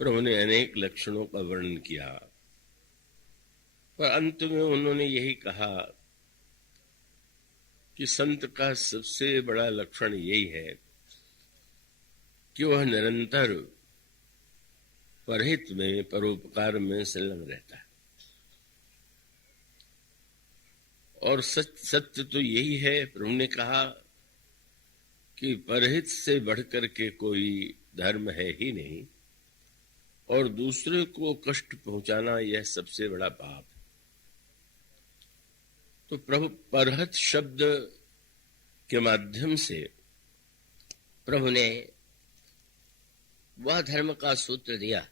प्रभु ने अनेक लक्षणों का वर्णन किया, पर अंत में उन्होंने यही कहा कि संत का सबसे बड़ा लक्षण यही है कि वह निरंतर परहित में, परोपकार में संलग्न रहता है। और सत्य तो यही है, प्रभु ने कहा कि परहित से बढ़कर के कोई धर्म है ही नहीं, और दूसरे को कष्ट पहुंचाना यह सबसे बड़ा पाप है। तो प्रभु परहित शब्द के माध्यम से प्रभु ने वह धर्म का सूत्र दिया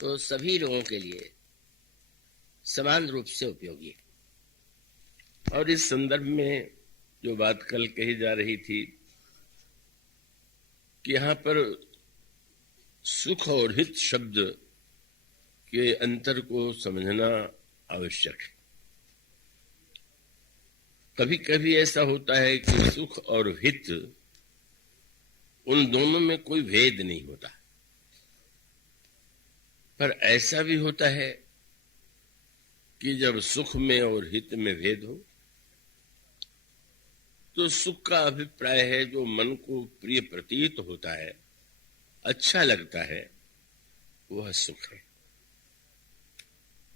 तो सभी लोगों के लिए समान रूप से उपयोगी है। और इस संदर्भ में जो बात कल कही जा रही थी कि यहाँ पर सुख और हित शब्द के अंतर को समझना आवश्यक है। कभी कभी ऐसा होता है कि सुख और हित, उन दोनों में कोई भेद नहीं होता, पर ऐसा भी होता है कि जब सुख में और हित में भेद हो तो सुख का अभिप्राय है जो मन को प्रिय प्रतीत होता है, अच्छा लगता है, वह सुख है।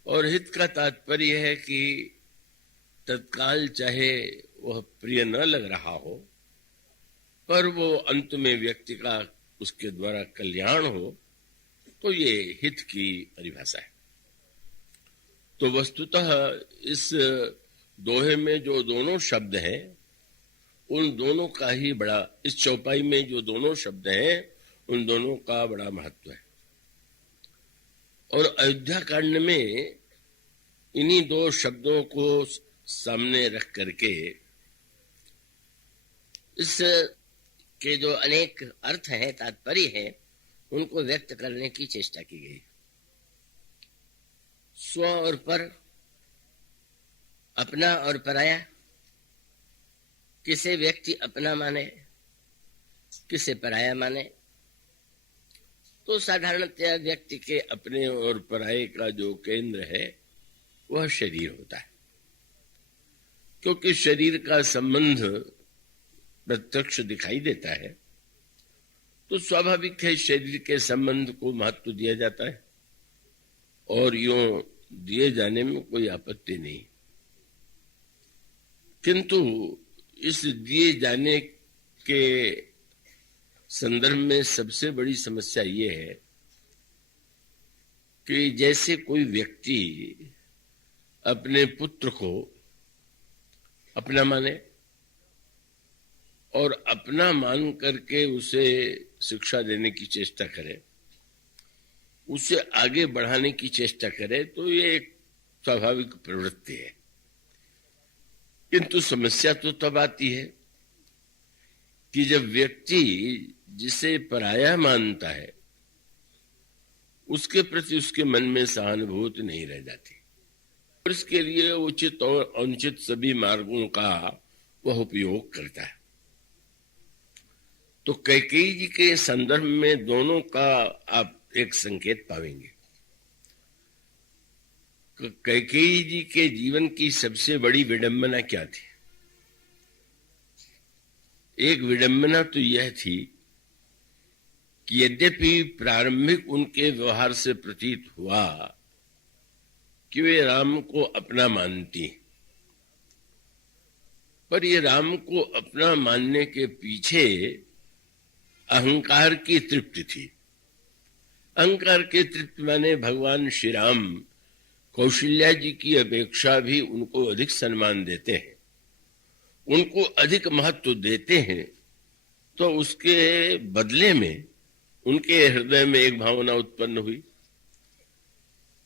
और हित का तात्पर्य है कि तत्काल चाहे वह प्रिय न लग रहा हो, पर वो अंत में व्यक्ति का उसके द्वारा कल्याण हो, तो ये हित की परिभाषा है। तो वस्तुतः इस दोहे में जो दोनों शब्द हैं, उन दोनों का ही बड़ा, इस चौपाई में जो दोनों शब्द हैं उन दोनों का बड़ा महत्व है। और अयोध्या कांड में इन्हीं दो शब्दों को सामने रख करके इस के जो अनेक अर्थ हैं, तात्पर्य है, उनको व्यक्त करने की चेष्टा की गई। स्व और पर, अपना और पराया, किसे व्यक्ति अपना माने, किसे पराया माने। तो साधारणतया व्यक्ति के अपने और पराये का जो केंद्र है वह शरीर होता है, क्योंकि शरीर का संबंध प्रत्यक्ष दिखाई देता है, तो स्वाभाविक है शरीर के संबंध को महत्व दिया जाता है, और यूं दिए जाने में कोई आपत्ति नहीं। किंतु इस दिए जाने के संदर्भ में सबसे बड़ी समस्या ये है कि जैसे कोई व्यक्ति अपने पुत्र को अपना माने और अपना मान करके उसे शिक्षा देने की चेष्टा करे, उसे आगे बढ़ाने की चेष्टा करे, तो ये एक स्वाभाविक प्रवृत्ति है। किंतु समस्या तो तब आती है कि जब व्यक्ति जिसे पराया मानता है उसके प्रति उसके मन में सहानुभूति नहीं रह जाती, और इसके लिए उचित और अनुचित सभी मार्गों का वह उपयोग करता है। तो कैकेयी जी के संदर्भ में दोनों का आप एक संकेत पाएंगे। कैकेयी जी के जीवन की सबसे बड़ी विडंबना क्या थी? एक विडंबना तो यह थी कि यद्यपि प्रारंभिक उनके व्यवहार से प्रतीत हुआ कि वे राम को अपना मानती, पर ये राम को अपना मानने के पीछे अहंकार की तृप्ति थी। अहंकार की तृप्ति माने भगवान श्री राम कौशल्या जी की अपेक्षा भी उनको अधिक सम्मान देते हैं, उनको अधिक महत्व देते हैं। तो उसके बदले में उनके हृदय में एक भावना उत्पन्न हुई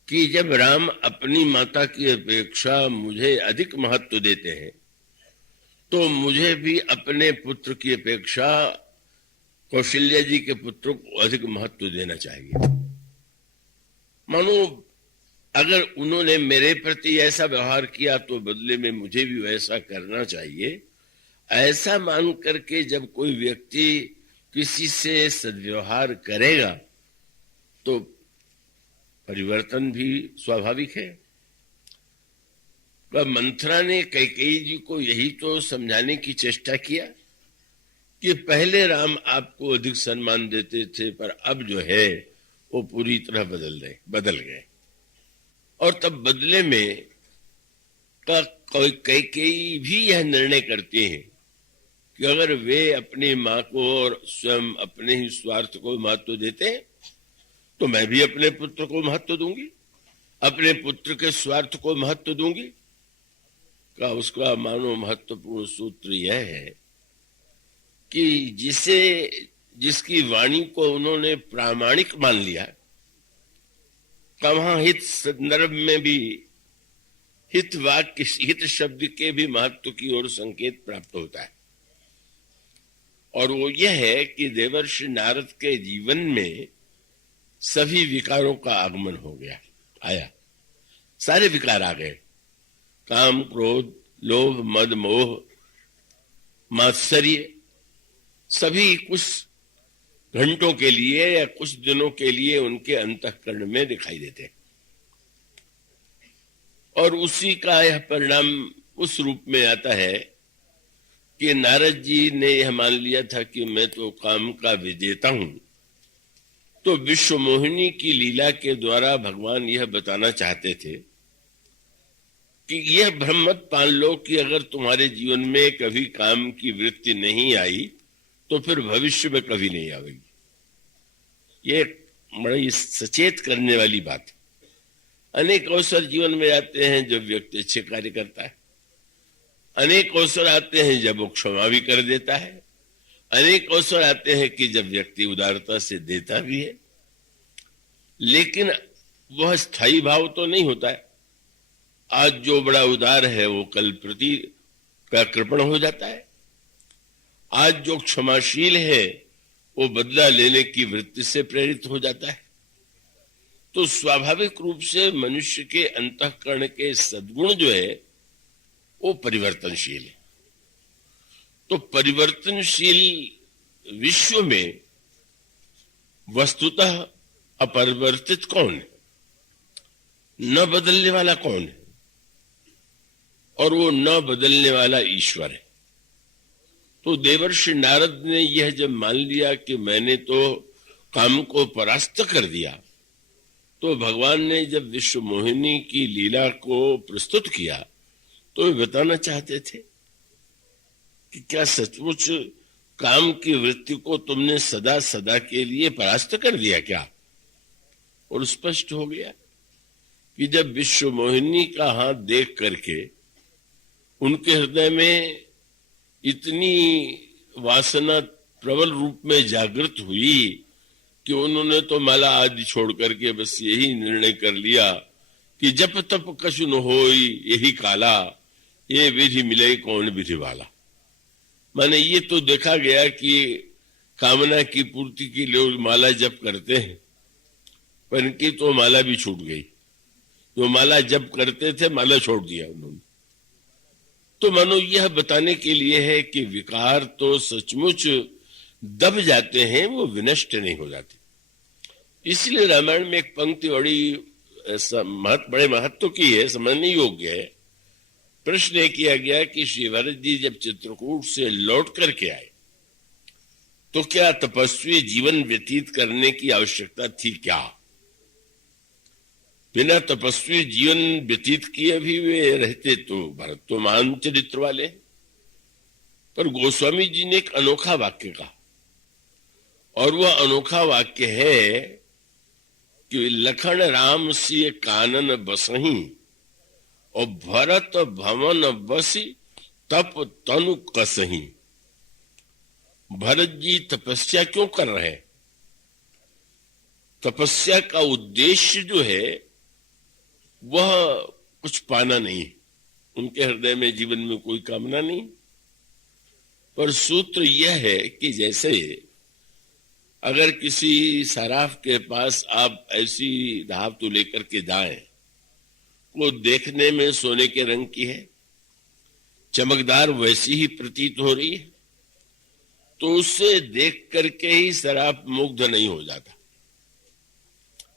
कि जब राम अपनी माता की अपेक्षा मुझे अधिक महत्व देते हैं, तो मुझे भी अपने पुत्र की अपेक्षा कौशल्या जी के पुत्र को अधिक महत्व देना चाहिए। मानो अगर उन्होंने मेरे प्रति ऐसा व्यवहार किया तो बदले में मुझे भी वैसा करना चाहिए। ऐसा मान करके जब कोई व्यक्ति किसी से सद्व्यवहार करेगा तो परिवर्तन भी स्वाभाविक है। वह मंथरा ने कैकेयी जी को यही तो समझाने की चेष्टा किया कि पहले राम आपको अधिक सम्मान देते थे, पर अब जो है वो पूरी तरह बदल गए। और तब बदले में कैकेयी भी यह निर्णय करते हैं कि अगर वे अपनी मां को और स्वयं अपने ही स्वार्थ को महत्व देते हैं तो मैं भी अपने पुत्र को महत्व दूंगी, अपने पुत्र के स्वार्थ को महत्व दूंगी। का उसका मानो महत्वपूर्ण सूत्र यह है कि जिसकी वाणी को उन्होंने प्रामाणिक मान लिया, का वहां हित संदर्भ में भी हित वाक्य हित शब्द के भी महत्व की ओर संकेत प्राप्त होता है। और वो यह है कि देवर्षि नारद के जीवन में सभी विकारों का आगमन हो गया, आया, सारे विकार आ गए, काम, क्रोध, लोभ, मद, मोह, मात्सर्य, सभी कुछ घंटों के लिए या कुछ दिनों के लिए उनके अंतःकरण में दिखाई देते हैं। और उसी का यह परिणाम उस रूप में आता है कि नारद जी ने यह मान लिया था कि मैं तो काम का विजेता हूं, तो विश्व मोहिनी की लीला के द्वारा भगवान यह बताना चाहते थे कि यह भ्रम मत मान लो कि अगर तुम्हारे जीवन में कभी काम की वृत्ति नहीं आई तो फिर भविष्य में कभी नहीं आएगी। ये बड़ी सचेत करने वाली बात है। अनेक अवसर जीवन में आते हैं जब व्यक्ति अच्छे कार्य करता है, अनेक अवसर आते हैं जब वो क्षमा भी कर देता है, अनेक अवसर आते हैं कि जब व्यक्ति उदारता से देता भी है, लेकिन वह स्थायी भाव तो नहीं होता है। आज जो बड़ा उदार है वो कल प्रति का कृपण हो जाता है। आज जो क्षमाशील है वो बदला लेने की वृत्ति से प्रेरित हो जाता है। तो स्वाभाविक रूप से मनुष्य के अंतःकरण के सद्गुण जो है वो परिवर्तनशील है। तो परिवर्तनशील विश्व में वस्तुतः अपरिवर्तित कौन है, न बदलने वाला कौन है? और वो न बदलने वाला ईश्वर है। तो देवर्षि नारद ने यह जब मान लिया कि मैंने तो काम को परास्त कर दिया, तो भगवान ने जब विश्व मोहिनी की लीला को प्रस्तुत किया तो वे बताना चाहते थे कि क्या सचमुच काम की वृत्ति को तुमने सदा सदा के लिए परास्त कर दिया क्या? और स्पष्ट हो गया कि जब विश्व मोहिनी का हाथ देख करके उनके हृदय में इतनी वासना प्रबल रूप में जागृत हुई कि उन्होंने तो माला आदि छोड़ करके बस यही निर्णय कर लिया कि जप तप कछु न होई यही काला, ये विधि मिले कौन विधि वाला। माने ये तो देखा गया कि कामना की पूर्ति के लिए माला जप करते हैं, पर इनकी तो माला भी छूट गई। जो माला जप करते थे माला छोड़ दिया उन्होंने। तो मानो यह बताने के लिए है कि विकार तो सचमुच दब जाते हैं, वो विनष्ट नहीं हो जाते। इसलिए रामायण में एक पंक्ति बड़े महत्व की है, समझने योग्य है। प्रश्न ये किया गया कि श्री भरत जी जब चित्रकूट से लौट करके आए तो क्या तपस्वी जीवन व्यतीत करने की आवश्यकता थी क्या? बिना तपस्वी जीवन व्यतीत किए भी वे रहते तो भरत तो महान चरित्र वाले। पर गोस्वामी जी ने एक अनोखा वाक्य कहा, और वह अनोखा वाक्य है कि लखन राम सिय कानन बसही और भरत भवन बसी तप तनु कसही। भरत जी तपस्या क्यों कर रहे हैं? तपस्या का उद्देश्य जो है वह कुछ पाना नहीं, उनके हृदय में जीवन में कोई कामना नहीं। पर सूत्र यह है कि जैसे अगर किसी सराफ के पास आप ऐसी धातु लेकर के जाएं, वो देखने में सोने के रंग की है, चमकदार वैसी ही प्रतीत हो रही है, तो उससे देख करके ही सराफ मुग्ध नहीं हो जाता।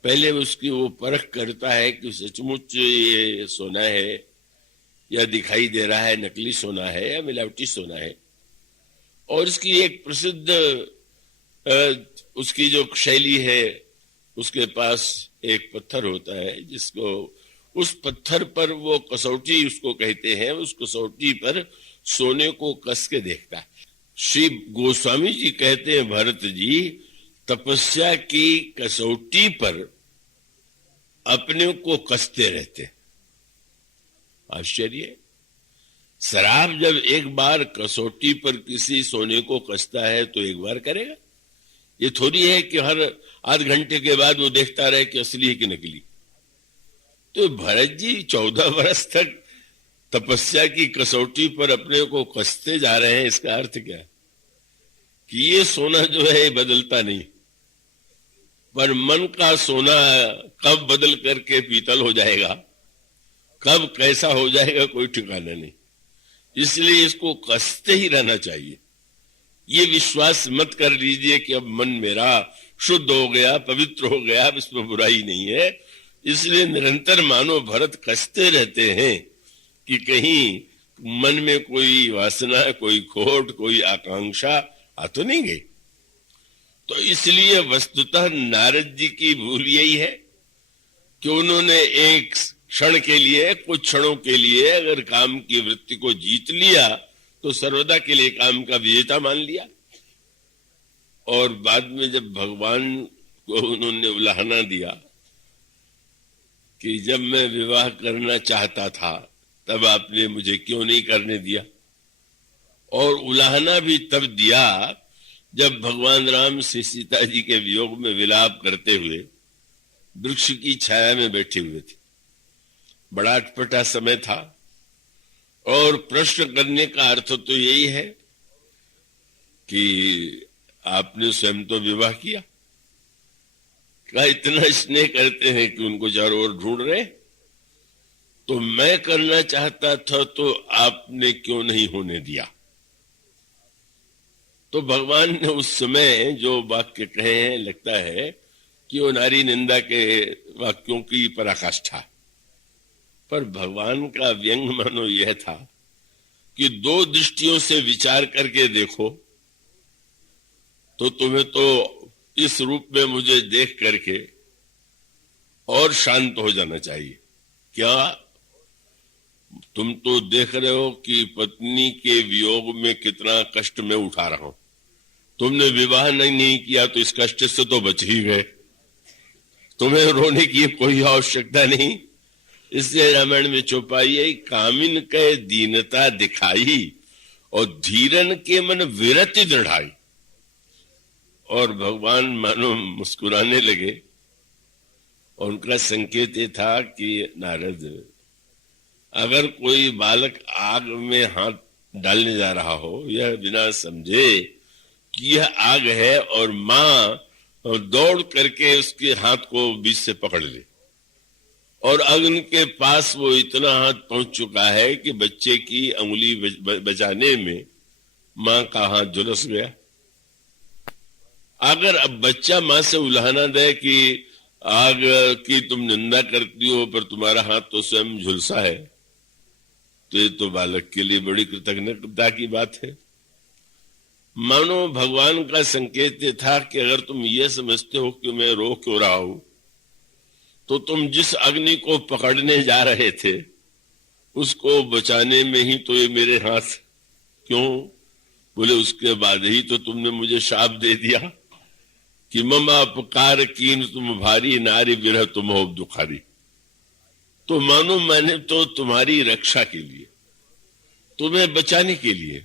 पहले उसकी वो परख करता है कि सचमुच ये सोना है या दिखाई दे रहा है नकली सोना है या मिलावटी सोना है। और इसकी एक प्रसिद्ध उसकी जो शैली है, उसके पास एक पत्थर होता है जिसको, उस पत्थर पर वो कसौटी उसको कहते हैं, उस कसौटी पर सोने को कस के देखता है। श्री गोस्वामी जी कहते हैं, भरत जी तपस्या की कसौटी पर अपने को कसते रहते। आश्चर्य। शराब जब एक बार कसौटी पर किसी सोने को कसता है तो एक बार करेगा। ये थोड़ी है कि हर आध घंटे के बाद वो देखता रहे कि असली है कि नकली। तो भरत जी 14 वर्ष तक तपस्या की कसौटी पर अपने को कसते जा रहे हैं। इसका अर्थ क्या है कि ये सोना जो है बदलता नहीं, पर मन का सोना कब बदल करके पीतल हो जाएगा, कब कैसा हो जाएगा, कोई ठिकाना नहीं। इसलिए इसको कसते ही रहना चाहिए। ये विश्वास मत कर लीजिए कि अब मन मेरा शुद्ध हो गया, पवित्र हो गया, अब इसमें बुराई नहीं है। इसलिए निरंतर मानो भरत कसते रहते हैं कि कहीं मन में कोई वासना, कोई खोट, कोई आकांक्षा आ तो नहीं गई। तो इसलिए वस्तुतः नारद जी की भूल यही है कि उन्होंने एक क्षण के लिए, कुछ क्षणों के लिए अगर काम की वृत्ति को जीत लिया तो सर्वदा के लिए काम का विजेता मान लिया। और बाद में जब भगवान को उन्होंने उलाहना दिया कि जब मैं विवाह करना चाहता था तब आपने मुझे क्यों नहीं करने दिया, और उलाहना भी तब दिया जब भगवान राम से सीता जी के वियोग में विलाप करते हुए वृक्ष की छाया में बैठे हुए थे। बड़ा अटपटा समय था और प्रश्न करने का अर्थ तो यही है कि आपने स्वयं तो विवाह किया, क्या इतना स्नेह करते हैं कि उनको चारों ओर ढूंढ रहे, तो मैं करना चाहता था तो आपने क्यों नहीं होने दिया। तो भगवान ने उस समय जो वाक्य कहे हैं, लगता है कि वो नारी निंदा के वाक्यों की पराकाष्ठा, पर भगवान का व्यंग मानो यह था कि दो दृष्टियों से विचार करके देखो तो तुम्हें तो इस रूप में मुझे देख करके और शांत हो जाना चाहिए। क्या तुम तो देख रहे हो कि पत्नी के वियोग में कितना कष्ट मैं उठा रहा हूं, तुमने विवाह नहीं किया तो इस कष्ट से तो बच ही गए, तुम्हें रोने की कोई आवश्यकता नहीं। इसलिए रामायण में चौपाई है, कामिन के दीनता दिखाई और धीरन के मन विरति दृढ़ाई। और भगवान मानो मुस्कुराने लगे और उनका संकेत ये था कि नारद, अगर कोई बालक आग में हाथ डालने जा रहा हो, यह बिना समझे कि यह आग है और मां दौड़ करके उसके हाथ को बीच से पकड़ ले, और अग्नि के पास वो इतना हाथ पहुंच चुका है कि बच्चे की अंगुली बचाने में मां का हाथ झुलस गया। अगर अब बच्चा मां से उलाहना दे कि आग की तुम निंदा करती हो पर तुम्हारा हाथ तो स्वयं झुलसा है, तो ये तो बालक के लिए बड़ी कृतज्ञता की बात है। मानो भगवान का संकेत ये था कि अगर तुम ये समझते हो कि मैं रो क्यों रहा हूं, तो तुम जिस अग्नि को पकड़ने जा रहे थे उसको बचाने में ही तो ये मेरे हाथ क्यों, बोले उसके बाद ही तो तुमने मुझे शाप दे दिया कि ममा अपकार कीन तुम भारी, नारी विरह तुम हो दुखारी। तो मानो मैंने तो तुम्हारी रक्षा के लिए, तुम्हें बचाने के लिए,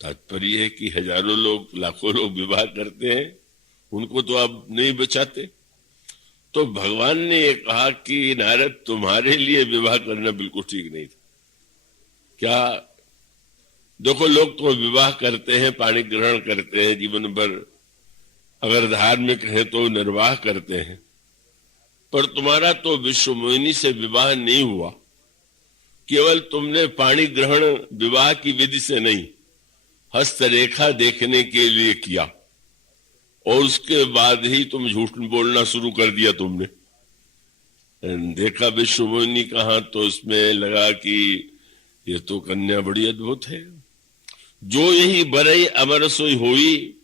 तात्पर्य है कि हजारों लोग, लाखों लोग विवाह करते हैं, उनको तो आप नहीं बचाते। तो भगवान ने ये कहा कि नारद तुम्हारे लिए विवाह करना बिल्कुल ठीक नहीं था। क्या देखो, लोग तो विवाह करते हैं, पाणी ग्रहण करते हैं, जीवन भर अगर धार्मिक है तो निर्वाह करते हैं, पर तुम्हारा तो विश्व मोहिनी से विवाह नहीं हुआ। केवल तुमने पाणी ग्रहण विवाह की विधि से नहीं, हस्तरेखा देखने के लिए किया, और उसके बाद ही तुम झूठ बोलना शुरू कर दिया तुमने। देखा विश्व मोहिनी कहा तो उसमें लगा कि ये तो कन्या बड़ी अद्भुत है। जो यही बरई अमर सोई होई,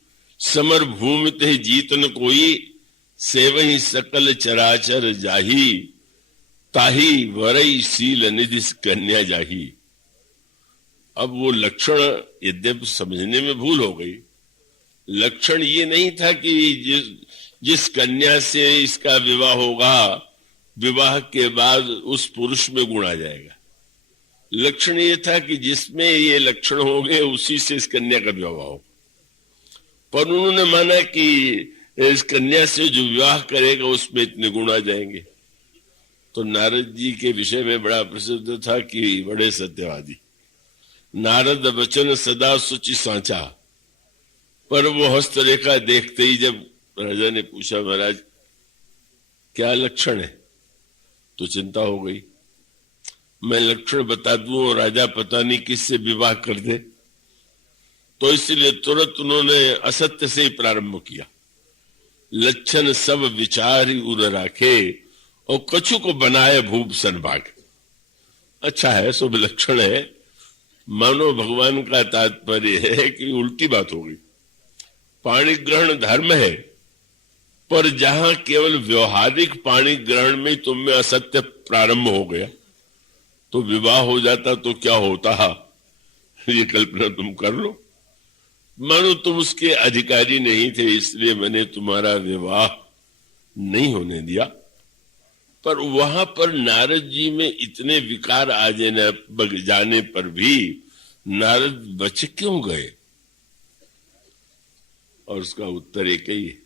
समर भूमि ते जीत न कोई, सेवही सकल चराचर जाही, ताही वरई शील निधि कन्या जाही। अब वो लक्षण यद्यपि समझने में भूल हो गई, लक्षण ये नहीं था कि जिस कन्या से इसका विवाह होगा, विवाह के बाद उस पुरुष में गुण आ जाएगा। लक्षण ये था कि जिसमें ये लक्षण हो गए उसी से इस कन्या का विवाह हो। पर उन्होंने माना कि इस कन्या से जो विवाह करेगा उसमें इतने गुण आ जाएंगे। तो नारद जी के विषय में बड़ा प्रसिद्ध था कि बड़े सत्यवादी। नारद वचन सदा सुचि सांचा, पर वो हस्तरेखा देखते ही जब राजा ने पूछा महाराज क्या लक्षण है, तो चिंता हो गई। मैं लक्षण बता दूं और राजा पता नहीं किससे विवाह कर दे, तो इसलिए तुरंत उन्होंने असत्य से ही प्रारंभ किया। लक्षण सब विचार ही उर राखे, और कछु को बनाए भूप सनभाग। अच्छा है, शुभ लक्षण है। मानो भगवान का तात्पर्य है कि उल्टी बात हो गई। पाणी ग्रहण धर्म है, पर जहां केवल व्यवहारिक पाणी ग्रहण में तुम में असत्य प्रारंभ हो गया, तो विवाह हो जाता तो क्या होता, ये कल्पना तुम कर लो। मानो तुम उसके अधिकारी नहीं थे, इसलिए मैंने तुम्हारा विवाह नहीं होने दिया। पर वहां पर नारद जी में इतने विकार आ जाने पर भी नारद बच क्यों गए? और उसका उत्तर एक ही है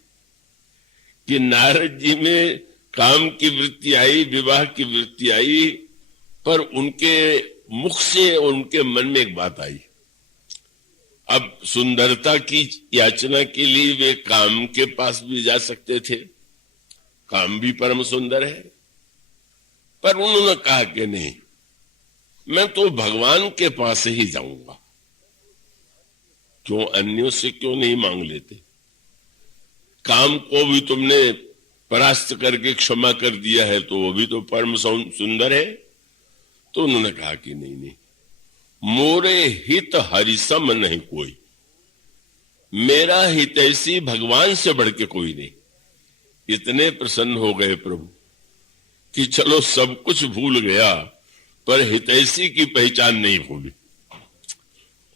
कि नारद जी में काम की वृत्ति आई, विवाह की वृत्ति आई, पर उनके मुख से उनके मन में एक बात आई। अब सुंदरता की याचना के लिए वे काम के पास भी जा सकते थे, काम भी परम सुंदर है, पर उन्होंने कहा कि नहीं, मैं तो भगवान के पास ही जाऊंगा। क्यों अन्यों से क्यों नहीं मांग लेते? काम को भी तुमने परास्त करके क्षमा कर दिया है, तो वो भी तो परम सुंदर है। तो उन्होंने कहा कि नहीं, मोरे हित हरिसम नहीं कोई, मेरा हितैषी भगवान से बढ़ के कोई नहीं। इतने प्रसन्न हो गए प्रभु कि चलो सब कुछ भूल गया, पर हितैषी की पहचान नहीं भूली।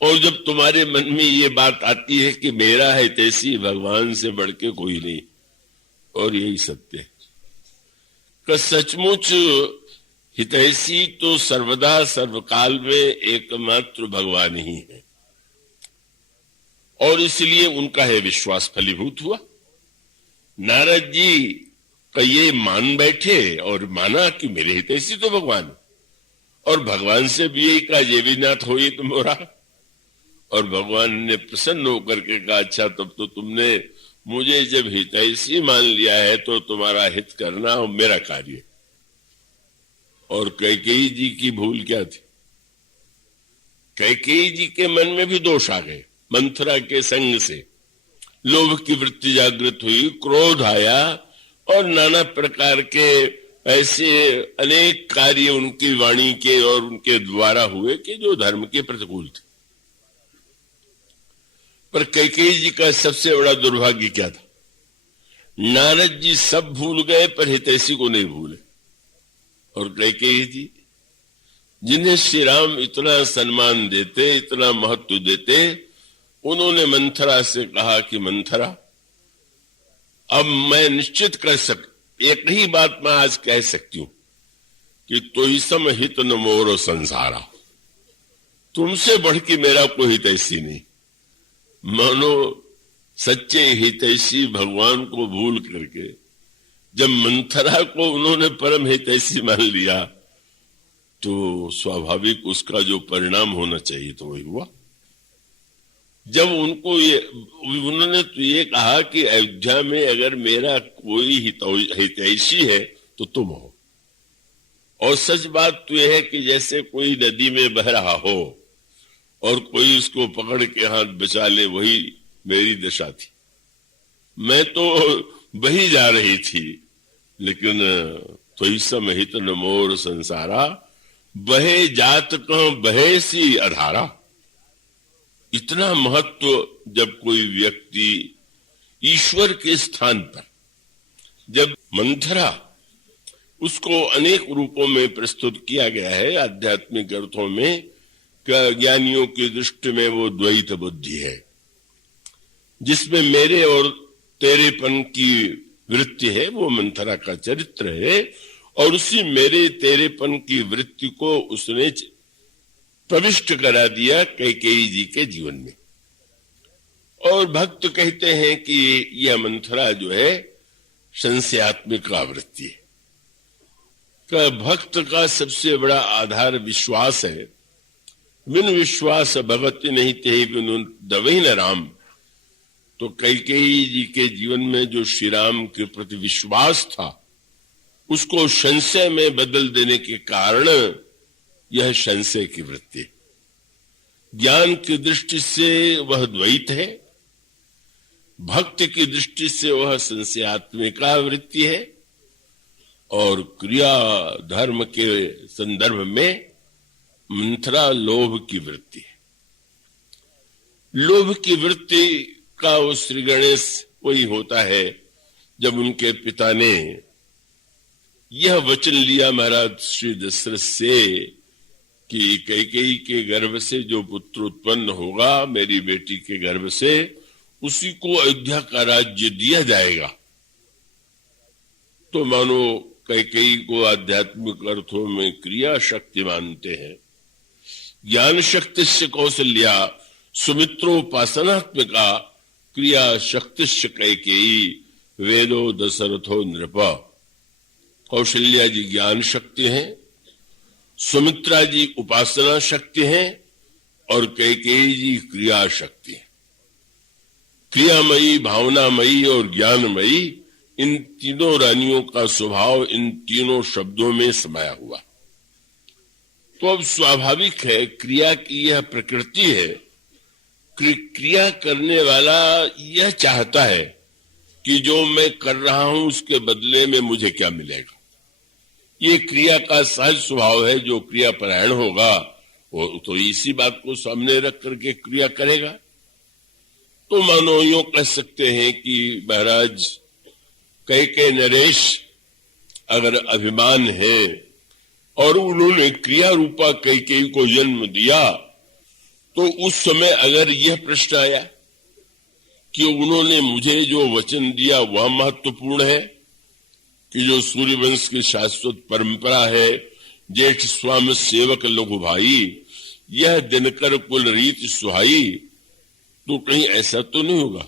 और जब तुम्हारे मन में ये बात आती है कि मेरा हितैषी भगवान से बढ़ के कोई नहीं, और यही सत्य है कि सचमुच हितैषी तो सर्वदा सर्वकाल में एकमात्र भगवान ही है। और इसलिए उनका है विश्वास फलीभूत हुआ। नारद जी का ये मान बैठे और माना कि मेरे हितैषी तो भगवान, और भगवान से भी यही कहा ये भी नाथ हो ये तुम हो। और भगवान ने प्रसन्न होकर के कहा अच्छा तब तो तुमने मुझे जब हितैषी मान लिया है तो तुम्हारा हित करना और मेरा कार्य। और कैकेयी जी की भूल क्या थी? कैकेयी जी के मन में भी दोष आ गए। मंथरा के संग से लोभ की वृत्ति जागृत हुई, क्रोध आया, और नाना प्रकार के ऐसे अनेक कार्य उनकी वाणी के और उनके द्वारा हुए कि जो धर्म के प्रतिकूल थे। पर कैकेयी जी का सबसे बड़ा दुर्भाग्य क्या था? नारद जी सब भूल गए पर हितैषी को नहीं भूले। और कैकेयी जी जिन्हें श्री राम इतना सम्मान देते, इतना महत्व देते, उन्होंने मंथरा से कहा कि मंथरा अब मैं निश्चित कर एक ही बात मैं आज कह सकती हूं कि तोई सम हित न मोरो संसारा, तुमसे बढ़ के मेरा कोई हितैषी नहीं। मानो सच्चे हितैषी भगवान को भूल करके जब मंथरा को उन्होंने परम हितैषी मान लिया, तो स्वाभाविक उसका जो परिणाम होना चाहिए तो वही हुआ। जब उनको उन्होंने तो ये कहा कि अयोध्या में अगर मेरा कोई हितैषी है तो तुम हो। और सच बात तो यह है कि जैसे कोई नदी में बह रहा हो और कोई उसको पकड़ के हाथ बचा ले, वही मेरी दशा थी। मैं तो बही जा रही थी, लेकिन थोई समहित न मोर संसारा, बहे जात कह बहे सी अधारा। इतना महत्व जब कोई व्यक्ति ईश्वर के स्थान पर, जब मंथरा, उसको अनेक रूपों में प्रस्तुत किया गया है आध्यात्मिक अर्थों में, ज्ञानियों की दृष्टि में वो द्वैत बुद्धि है, जिसमें मेरे और तेरेपन की वृत्ति है, वो मंथरा का चरित्र है। और उसी मेरे तेरेपन की वृत्ति को उसने प्रविष्ट करा दिया कैकेयी जी के जीवन में। और भक्त कहते हैं कि यह मंथरा जो है संशयात्मिक वृत्ति है, का भक्त का सबसे बड़ा आधार विश्वास है। बिन विश्वास भगति नहीं ते बिनु दवही न राम। तो कैकेयी जी के जीवन में जो श्री राम के प्रति विश्वास था, उसको संशय में बदल देने के कारण यह संशय की वृत्ति। ज्ञान की दृष्टि से वह द्वैत है, भक्ति की दृष्टि से वह संशयात्मिका वृत्ति है, और क्रिया धर्म के संदर्भ में मंथरा लोभ की वृत्ति है। लोभ की वृत्ति का वो श्री गणेश वही होता है जब उनके पिता ने यह वचन लिया महाराज श्री दशरथ से कि कैकेयी के गर्भ से जो पुत्र उत्पन्न होगा मेरी बेटी के गर्भ से, उसी को अयोध्या का राज्य दिया जाएगा। तो मानो कैकेयी को आध्यात्मिक अर्थों में क्रिया शक्ति मानते हैं। ज्ञान शक्ति से कौशल्या सुमित्रोपासनात्मिका, क्रिया शक्ति कैकेयी वेदो दशरथो नृप। कौशल्या जी ज्ञान शक्ति हैं, सुमित्रा जी उपासना शक्ति हैं, और कैकेयी जी क्रिया शक्ति है। क्रियामयी, भावनामयी और ज्ञानमयी, इन तीनों रानियों का स्वभाव इन तीनों शब्दों में समाया हुआ। तो अब स्वाभाविक है, क्रिया की यह प्रकृति है। क्रिया करने वाला यह चाहता है कि जो मैं कर रहा हूं उसके बदले में मुझे क्या मिलेगा। ये क्रिया का सहज स्वभाव है। जो क्रिया परायण होगा वो तो इसी बात को सामने रख करके क्रिया करेगा। तो मानो यूं कह सकते हैं कि महाराज कैकेयी नरेश अगर अभिमान है और उन्होंने क्रिया रूपा कैकेयी को जन्म दिया, तो उस समय अगर यह प्रश्न आया कि उन्होंने मुझे जो वचन दिया वह महत्वपूर्ण है कि जो सूर्यवंश की शाश्वत परंपरा है, जेठ स्वामी सेवक लघु भाई, यह दिनकर कुल रीत सुहाई, तो कहीं ऐसा तो नहीं होगा।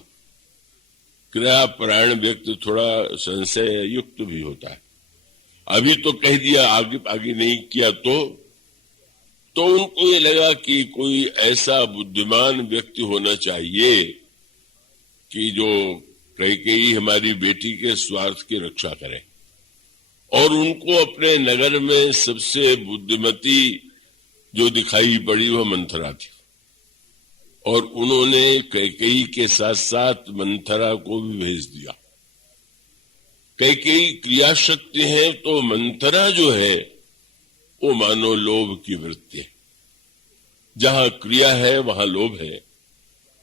क्रिया परायण व्यक्ति थोड़ा संशय युक्त भी होता है। अभी तो कह दिया, आगे नहीं किया तो उनको ये लगा कि कोई ऐसा बुद्धिमान व्यक्ति होना चाहिए कि जो कैकेयी हमारी बेटी के स्वार्थ की रक्षा करे। और उनको अपने नगर में सबसे बुद्धिमती जो दिखाई पड़ी वह मंथरा थी, और उन्होंने कैकेयी के साथ साथ मंथरा को भी भेज दिया। कैकेयी क्रिया शक्ति है, तो मंथरा जो है वो मानो लोभ की वृत्ति है। जहां क्रिया है वहां लोभ है,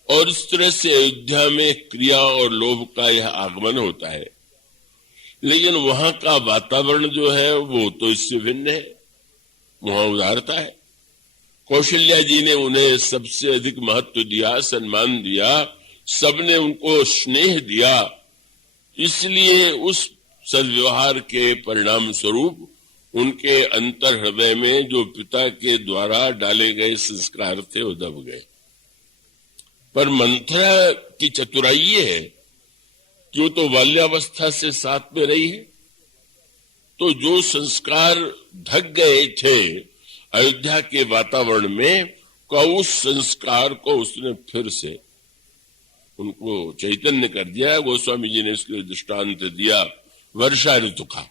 और इस तरह से अयोध्या में क्रिया और लोभ का यह आगमन होता है। लेकिन वहां का वातावरण जो है वो तो इससे भिन्न है। वहां उदारता है। कौशल्या जी ने उन्हें सबसे अधिक महत्व दिया, सम्मान दिया, सबने उनको स्नेह दिया। इसलिए उस सद्व्यवहार के परिणाम स्वरूप उनके अंतर हृदय में जो पिता के द्वारा डाले गए संस्कार थे वो दब गए। पर मंथरा की चतुराई ये है कि वो तो बाल्यावस्था से साथ में रही है, तो जो संस्कार ढक गए थे अयोध्या के वातावरण में, का उस संस्कार को उसने फिर से उनको चैतन्य कर दिया। गोस्वामी जी ने इसके दृष्टांत दिया वर्षा ऋतु का।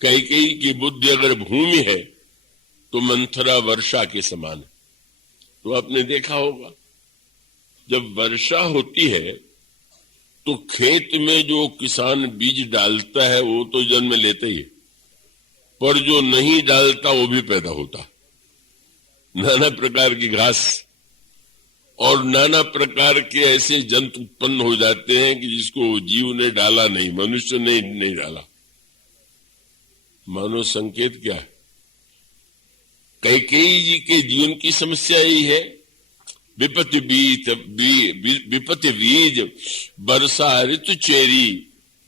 कैकेयी की बुद्धि अगर भूमि है तो मंथरा वर्षा के समान है। तो आपने देखा होगा जब वर्षा होती है तो खेत में जो किसान बीज डालता है वो तो जन्म लेता ही है, पर जो नहीं डालता वो भी पैदा होता। नाना प्रकार की घास और नाना प्रकार के ऐसे जंतु उत्पन्न हो जाते हैं कि जिसको जीव ने डाला नहीं, मनुष्य ने नहीं डाला। मानो संकेत क्या है? कैकेयी जी के जीवन की समस्या यही है। विपत्ति बीज बरसा ऋतु चेरी,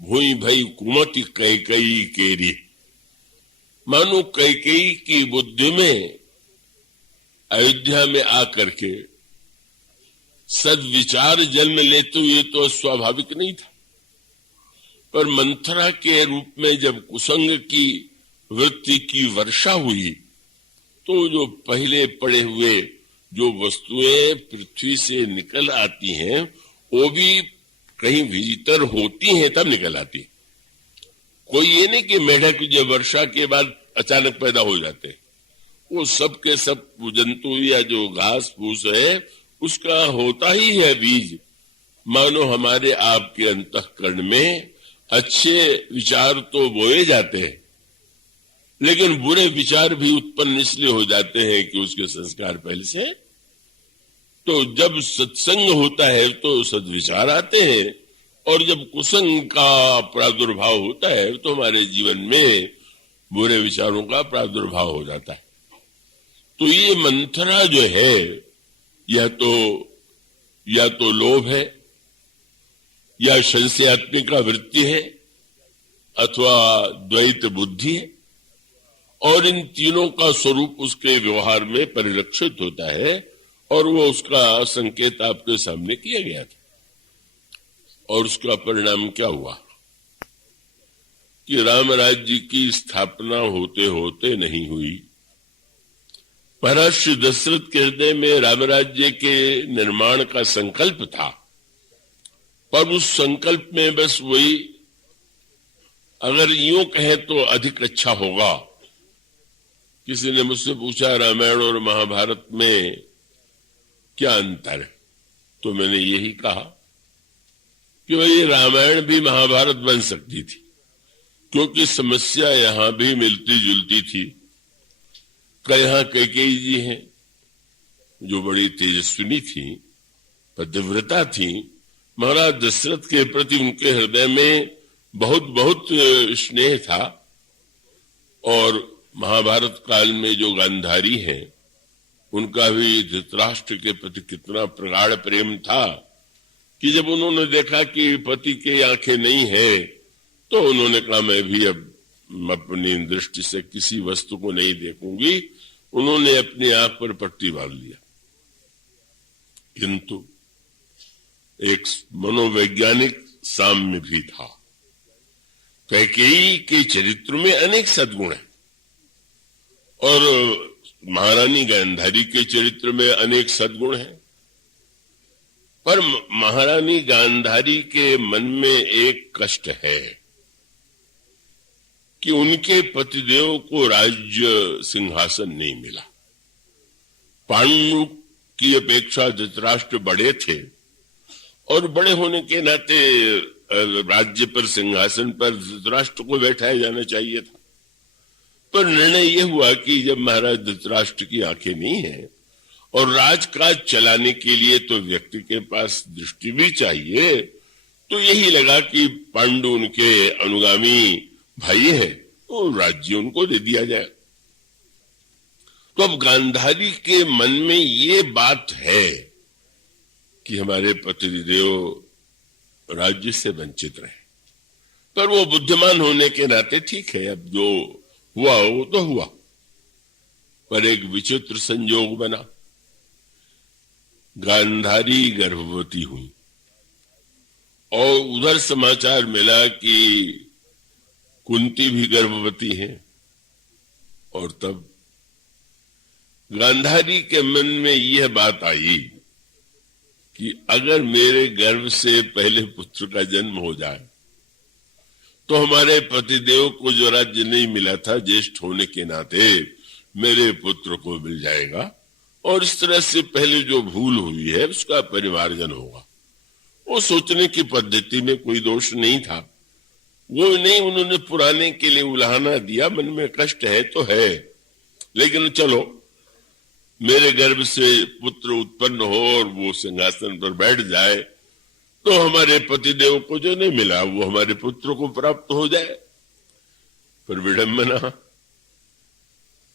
भूई भई कुमति कैकेयी केरी। मानो कैकेयी की बुद्धि में अयोध्या में आकर के सद्विचार जन्म लेते हुए तो स्वाभाविक नहीं था, पर मंथरा के रूप में जब कुसंग की वृत्ति की वर्षा हुई तो जो पहले पड़े हुए जो वस्तुएं पृथ्वी से निकल आती हैं वो भी कहीं भीतर होती हैं तब निकल आती। कोई ये नहीं कि मेढक जब वर्षा के बाद अचानक पैदा हो जाते, वो सब के सब जंतु या जो घास फूस है उसका होता ही है बीज। मानो हमारे आपके अंतःकरण में अच्छे विचार तो बोए जाते हैं, लेकिन बुरे विचार भी उत्पन्न इसलिए हो जाते हैं कि उसके संस्कार पहले से। तो जब सत्संग होता है तो सद्विचार आते हैं, और जब कुसंग का प्रादुर्भाव होता है तो हमारे जीवन में बुरे विचारों का प्रादुर्भाव हो जाता है। तो ये मंथरा जो है या तो लोभ है, या संशयात्मिका वृत्ति है, अथवा द्वैत बुद्धि है, और इन तीनों का स्वरूप उसके व्यवहार में परिलक्षित होता है, और वो उसका संकेत आपके सामने किया गया था। और उसका परिणाम क्या हुआ कि राम राज्य की स्थापना होते होते नहीं हुई। महर्षि दशरथ के हृदय में राम राज्य के निर्माण का संकल्प था, पर उस संकल्प में बस वही, अगर यूं कहें तो अधिक अच्छा होगा। किसी ने मुझसे पूछा रामायण और महाभारत में क्या अंतर है, तो मैंने यही कहा कि भाई रामायण भी महाभारत बन सकती थी, क्योंकि समस्या यहां भी मिलती जुलती थी। यहाँ कैकेयी जी हैं जो बड़ी तेजस्विनी थी, पतिव्रता थी। महाराज दशरथ के प्रति उनके हृदय में बहुत बहुत स्नेह था, और महाभारत काल में जो गांधारी हैं उनका भी धृतराष्ट्र के प्रति कितना प्रगाढ़ प्रेम था कि जब उन्होंने देखा कि पति की आंखें नहीं है तो उन्होंने कहा मैं भी अब अपनी दृष्टि से किसी वस्तु को नहीं देखूंगी। उन्होंने अपनी आंख पर पट्टी बांध लिया। किंतु एक मनोवैज्ञानिक साम्य भी था। कैकेयी के चरित्र में अनेक सद्गुण हैं, और महारानी गांधारी के चरित्र में अनेक सद्गुण हैं, पर महारानी गांधारी के मन में एक कष्ट है कि उनके पतिदेव को राज्य सिंहासन नहीं मिला। पांडु की अपेक्षा धृतराष्ट्र बड़े थे, और बड़े होने के नाते राज्य पर सिंहासन पर धृतराष्ट्र को बैठाया जाना चाहिए था। पर निर्णय यह हुआ कि जब महाराज धृतराष्ट्र की आंखें नहीं है और राजकाज चलाने के लिए तो व्यक्ति के पास दृष्टि भी चाहिए, तो यही लगा कि पांडु उनके अनुगामी भाई है तो राज्य उनको दे दिया जाए। तो अब गांधारी के मन में ये बात है कि हमारे पतिदेव राज्य से वंचित रहे, पर वो बुद्धिमान होने के नाते ठीक है, अब जो हुआ वो तो हुआ। पर एक विचित्र संयोग बना, गांधारी गर्भवती हुई, और उधर समाचार मिला कि कुंती भी गर्भवती है। और तब गांधारी के मन में यह बात आई कि अगर मेरे गर्भ से पहले पुत्र का जन्म हो जाए तो हमारे पतिदेव को जो राज्य नहीं मिला था ज्येष्ठ होने के नाते मेरे पुत्र को मिल जाएगा, और इस तरह से पहले जो भूल हुई है उसका परिमार्जन होगा। वो सोचने की पद्धति में कोई दोष नहीं था, वो नहीं उन्होंने पुराने के लिए उलाहना दिया। मन में कष्ट है तो है, लेकिन चलो मेरे गर्भ से पुत्र उत्पन्न हो और वो सिंहासन पर बैठ जाए तो हमारे पतिदेव को जो नहीं मिला वो हमारे पुत्र को प्राप्त हो जाए। पर विडंबना,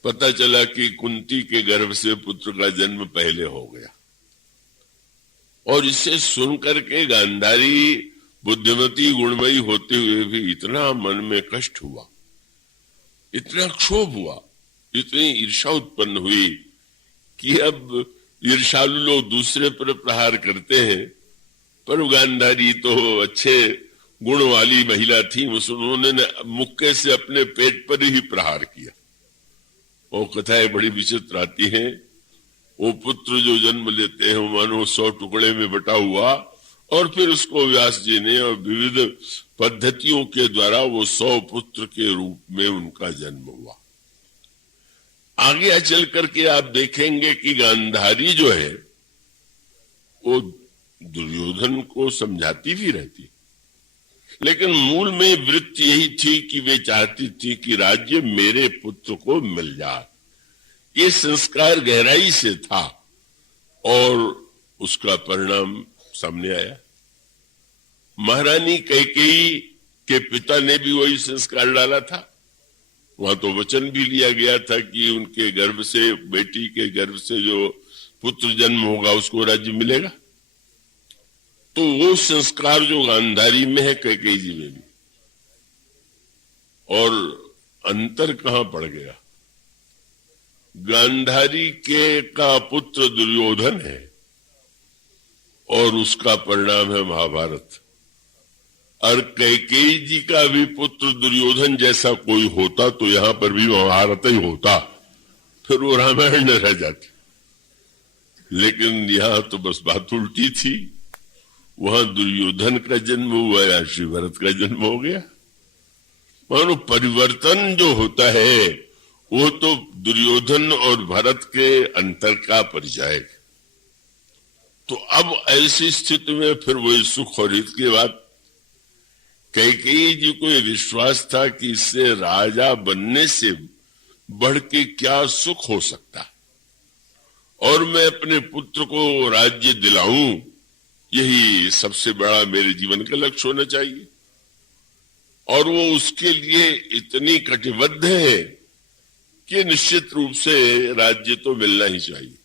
पता चला कि कुंती के गर्भ से पुत्र का जन्म पहले हो गया। और इसे सुनकर के गांधारी बुद्धिमती गुणमयी होते हुए भी इतना मन में कष्ट हुआ, इतना क्षोभ हुआ, इतनी ईर्ष्या उत्पन्न हुई कि अब ईर्ष्यालु लोग दूसरे पर प्रहार करते हैं, पर गांधारी तो अच्छे गुण वाली महिला थी, उन्होंने मुक्के से अपने पेट पर ही प्रहार किया। वो कथाएं बड़ी विचित्र आती हैं। वो पुत्र जो जन्म लेते हैं वो मानो 100 टुकड़े में बटा हुआ, और फिर उसको व्यास जी ने और विविध पद्धतियों के द्वारा वो 100 पुत्र के रूप में उनका जन्म हुआ। आगे चल करके आप देखेंगे कि गांधारी जो है वो दुर्योधन को समझाती भी रहती, लेकिन मूल में वृत्ति यही थी कि वे चाहती थी कि राज्य मेरे पुत्र को मिल जाए। ये संस्कार गहराई से था और उसका परिणाम सामने आया। महारानी कैकेयी के पिता ने भी वही संस्कार डाला था। वहां तो वचन भी लिया गया था कि उनके गर्भ से, बेटी के गर्भ से जो पुत्र जन्म होगा उसको राज्य मिलेगा। तो वो संस्कार जो गांधारी में है कैकेयी जी में भी, और अंतर कहां पड़ गया। गांधारी के का पुत्र दुर्योधन है और उसका परिणाम है महाभारत, और कैकेयी जी का भी पुत्र दुर्योधन जैसा कोई होता तो यहां पर भी महाभारत ही होता, फिर वो रामायण न रह जाती। लेकिन यहां तो बस बात उल्टी थी, वहां दुर्योधन का जन्म हुआ या श्री भरत का जन्म हो गया। मानो परिवर्तन जो होता है वो तो दुर्योधन और भरत के अंतर का परिचय। तो अब ऐसी स्थिति में फिर वही सुख और हित की बात। कैकेयी जी को यह विश्वास था कि इससे राजा बनने से बढ़ के क्या सुख हो सकता, और मैं अपने पुत्र को राज्य दिलाऊं, यही सबसे बड़ा मेरे जीवन का लक्ष्य होना चाहिए। और वो उसके लिए इतनी कटिबद्ध है कि निश्चित रूप से राज्य तो मिलना ही चाहिए।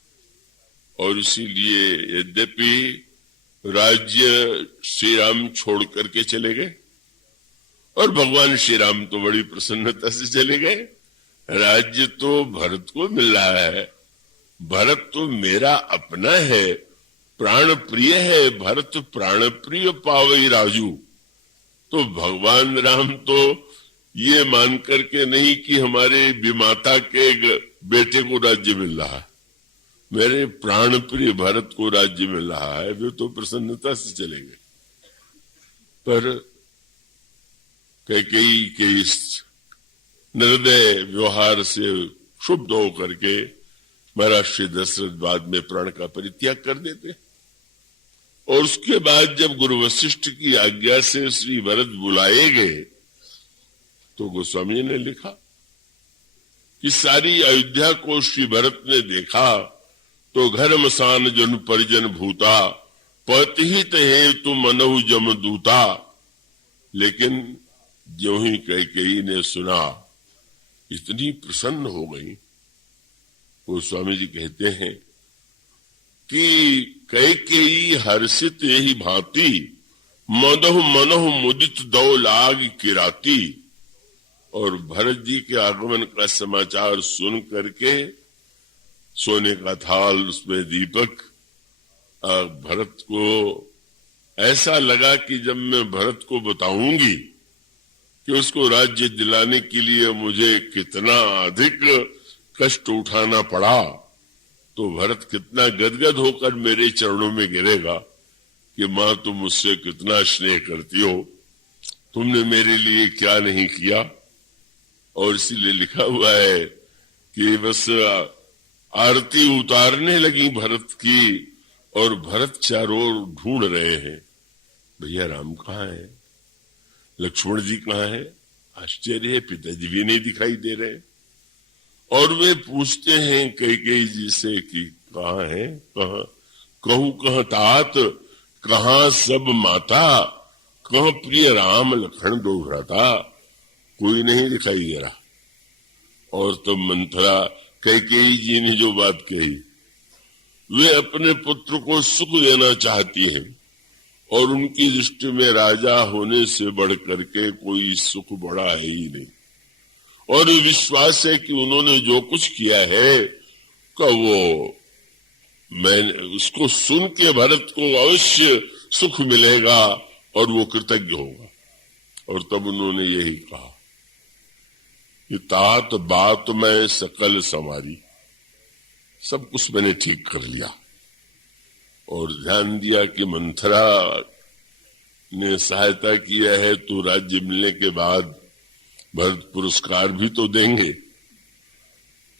और इसीलिए यद्यपि राज्य श्री राम छोड़ करके चले गए, और भगवान श्री राम तो बड़ी प्रसन्नता से चले गए, राज्य तो भरत को मिल रहा है, भरत तो मेरा अपना है, प्राण प्रिय है, भरत प्राण प्रिय पावई राजू। तो भगवान राम तो ये मान करके नहीं कि हमारे विमाता के बेटे को राज्य मिल रहा है, मेरे प्राण प्रिय भरत को राज्य मिल रहा है, वे तो प्रसन्नता से चले गए। पर कैकेयी के इस निर्दय व्यवहार से क्षुब्ध होकर के महाराज श्री दशरथ बाद में प्राण का परित्याग कर देते। और उसके बाद जब गुरु वशिष्ठ की आज्ञा से श्री भरत बुलाए गए तो गोस्वामी ने लिखा कि सारी अयोध्या को श्री भरत ने देखा तो घर मसान जन परिजन भूता, पतिहित हेतु मनहु जम दूता। लेकिन ज्यों ही कैकेयी ने सुना इतनी प्रसन्न हो गई। गोस्वामी जी कहते हैं कि कैकेयी हर्षित यही भांति, मदहु मनहु मुदित दौ लाग किराती। और भरत जी के आगमन का समाचार सुन करके सोने का थाल, उसमें दीपक, भरत को ऐसा लगा कि जब मैं भरत को बताऊंगी कि उसको राज्य दिलाने के लिए मुझे कितना अधिक कष्ट उठाना पड़ा, तो भरत कितना गदगद होकर मेरे चरणों में गिरेगा कि मां तुम मुझसे कितना स्नेह करती हो, तुमने मेरे लिए क्या नहीं किया। और इसीलिए लिखा हुआ है कि बस आरती उतारने लगी भरत की, और भरत चारों ओर ढूंढ रहे हैं भैया राम कहाँ है, लक्ष्मण जी कहाँ है? आश्चर्य है, पिताजी भी नहीं दिखाई दे रहे। और वे पूछते हैं कैकेयी जी से कि कहाँ है, कहाँ कहूं कहाँ तात, कहाँ सब माता, कहाँ प्रिय राम लखन दो भ्राता। कोई नहीं दिखाई दे रहा। और तब मंथरा कैकेयी जी ने जो बात कही, वे अपने पुत्र को सुख देना चाहती हैं और उनकी दृष्टि में राजा होने से बढ़ करके कोई सुख बड़ा है ही नहीं। और विश्वास है कि उन्होंने जो कुछ किया है का वो मैंने उसको सुन के भरत को अवश्य सुख मिलेगा और वो कृतज्ञ होगा। और तब उन्होंने यही कहा कि तात बात में सकल समारी, सब कुछ मैंने ठीक कर लिया। और ध्यान दिया कि मंथरा ने सहायता किया है तो राज्य मिलने के बाद भरत पुरस्कार भी तो देंगे,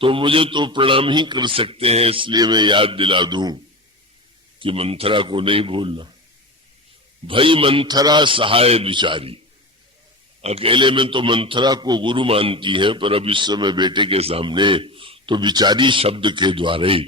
तो मुझे तो प्रणाम ही कर सकते हैं। इसलिए मैं याद दिला दूं कि मंथरा को नहीं भूलना। भाई मंथरा सहाय बिचारी, अकेले में तो मंथरा को गुरु मानती है, पर अब इस समय बेटे के सामने तो बिचारी शब्द के द्वारा ही